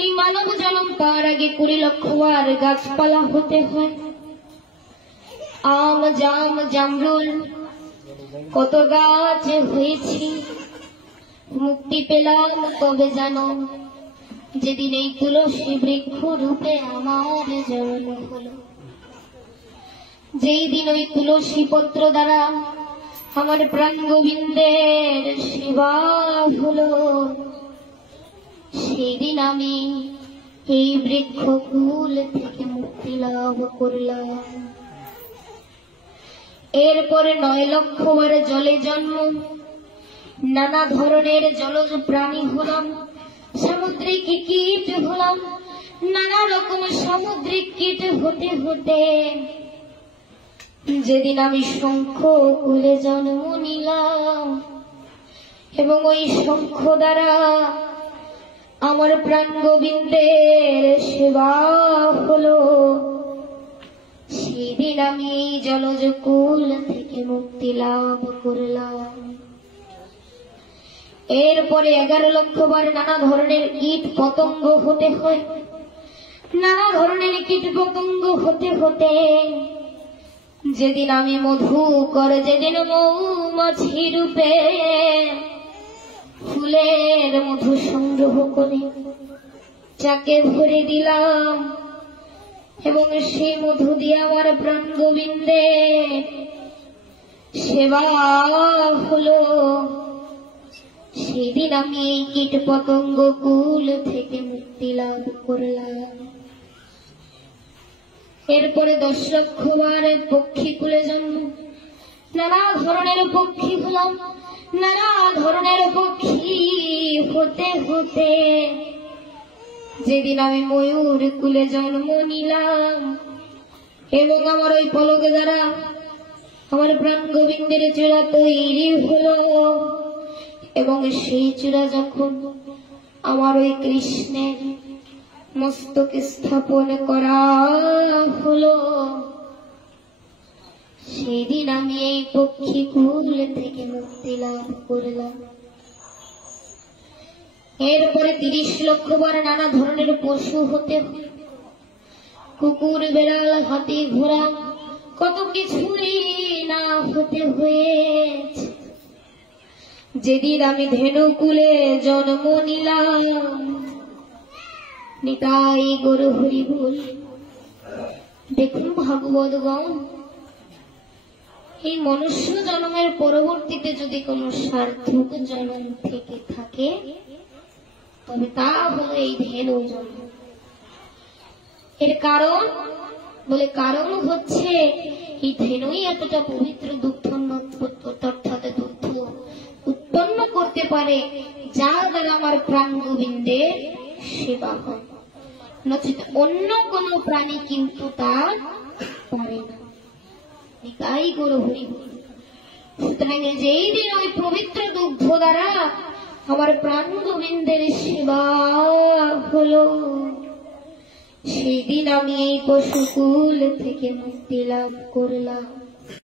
এই মানব জন্ম পাওয়ার আগে 20 লক্ষ বার গাছপালা হতে হয়। আম জাম জামরুল কত গাছ হয়েছি, মুক্তি পেলাম কবে জানো, যেদিন এই তুলসী বৃক্ষ রূপে আমার জন্ম হলো। যেই দিন ওই তুলসী পত্র দ্বারা আমার প্রাণ গোবিন্দের সেবা হলো, সেই দিন আমি এই বৃক্ষকুল থেকে মুক্তি লাভ করলাম। এরপরে 9 লক্ষ বার জলে জন্ম, নানা ধরনের জলজ প্রাণী হলাম, সামুদ্রিক কীট হলাম, নানা রকম সামুদ্রিক কীট হতে হতে যেদিন আমি শঙ্খ কুলে জন্ম নিলাম এবং ওই শঙ্খ দ্বারা আমার প্রাণ গোবিন্দের সেবা হলো, সেদিন আমি জলজ কুল থেকে মুক্তি লাভ করলাম। এরপরে 11 লক্ষ বার নানা ধরনের কীট পতঙ্গ হতে হয়, নানা ধরনের কীট পতঙ্গ হতে হতে যেদিন আমি মধু করে, যেদিন মৌমাছি রূপে ফুলের মধু সংগ্রহ করে চাকে ভরে দিলাম এবং সেই মধু দিয়ে আমার প্রাণ গোবিন্দের সেবা হলো, সেদিন আমি এই কীট পতঙ্গ কুল থেকে মুক্তি লাভ করলাম। এরপরে 10 লক্ষ বার পক্ষী কুলে জন্ম, নানা ধরনের পক্ষী হলাম, নানা ধরনের পক্ষী হতে হতে যেদিন আমি ময়ূর কুলে জন্ম নিলাম এবং আমার ওই পলক দ্বারা আমার প্রাণ গোবিন্দের চূড়া তৈরি হলো এবং সেই চূড়া যখন আমার ওই কৃষ্ণের মস্তকে স্থাপন করা হলো, সেদিন আমি এই পক্ষী কুল থেকে মুক্তি লাভ করলাম। এরপরে 30 লক্ষ বার নানা ধরনের পশু হতে হয়, কুকুর বেড়াল হাতি ঘোড়া কত কিছুই না হতে হয়েছে। যেদিন আমি ধেনুকুলে জন্ম নিলাম, নিতাই গৌর হরি বল। দেখুন ভাগবতগণ, এই মনুষ্য জন্মের পরবর্তীতে যদি কোনো সার্থক জন্ম থেকে থাকে তবে তা হলো এই ধেনু জন্ম। এর কারণ বলে, কারণ হচ্ছে এই ধেনুই এতটা পবিত্র দুগ্ধ অর্থাৎ দুগ্ধ উৎপন্ন করতে পারে যার দ্বারা আমার প্রাণ গোবিন্দের সেবা হয়, নচেত অন্য কোন প্রাণী কিন্তু তা পারে না। তাই গৌর হরি বল। সুতরাং যেই দিন ওই পবিত্র দুগ্ধ দ্বারা আমার প্রাণ গোবিন্দের সেবা হলো, সেই দিন আমি এই পশুকুল থেকে মুক্তি লাভ করলাম।